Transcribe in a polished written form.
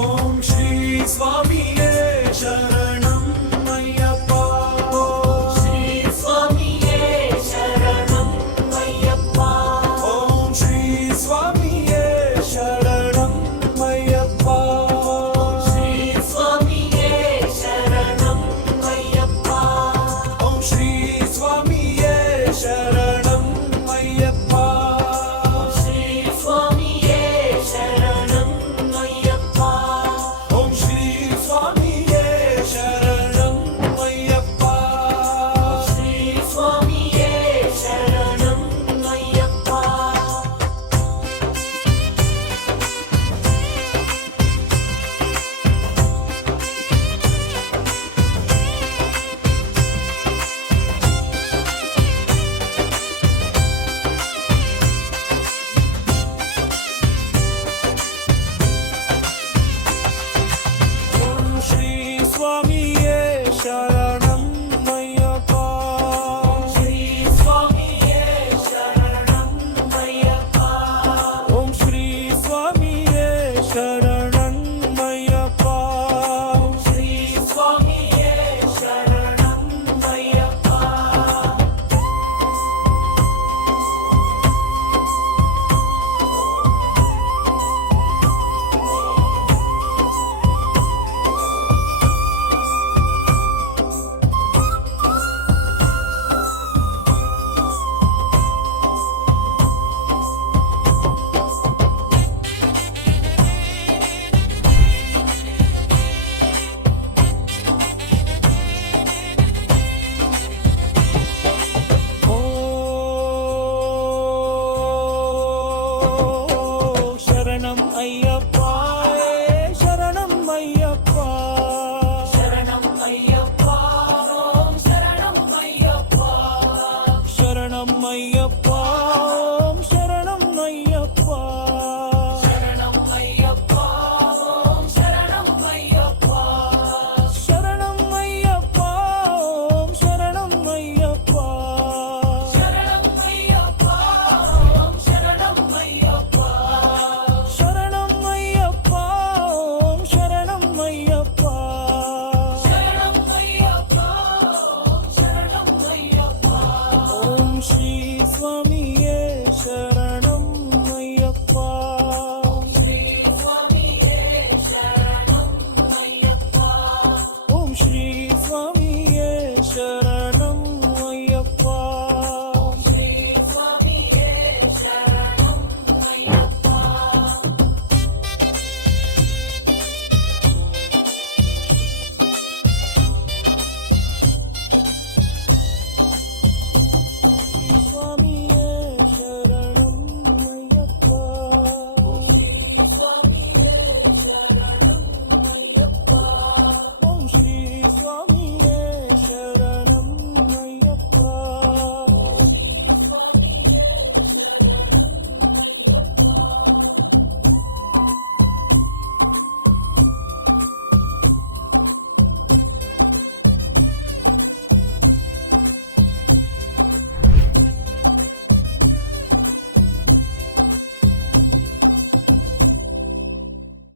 ఓం శ్రీ స్వామియే శరణం అయ్యప్ప. ఓం శ్రీ స్వామియే శరణం అయ్యప్ప. ఓం శ్రీ స్వామియే శరణం అయ్యప్ప. ఓం శ్రీ స్వామియే శరణం అయ్యప్ప. ఓం శ్రీ స్వామియే శరణం అయ్యప్ప. ఓం శ్రీ స్వామియే శరణం అయ్యప్ప. ఓం శ్రీ స్వామియే శరణం అయ్యప్ప. ఓం శ్రీ స్వామియే శరణం అయ్యప్ప. ఓం శ్రీ స్వామియే శరణం అయ్యప్ప. ఓం శ్రీ స్వామియే శరణం అయ్యప్ప. ఓం శ్రీ స్వామియే శరణం అయ్యప్ప. ఓం శ్రీ స్వామియే శరణం అయ్యప్ప. ఓం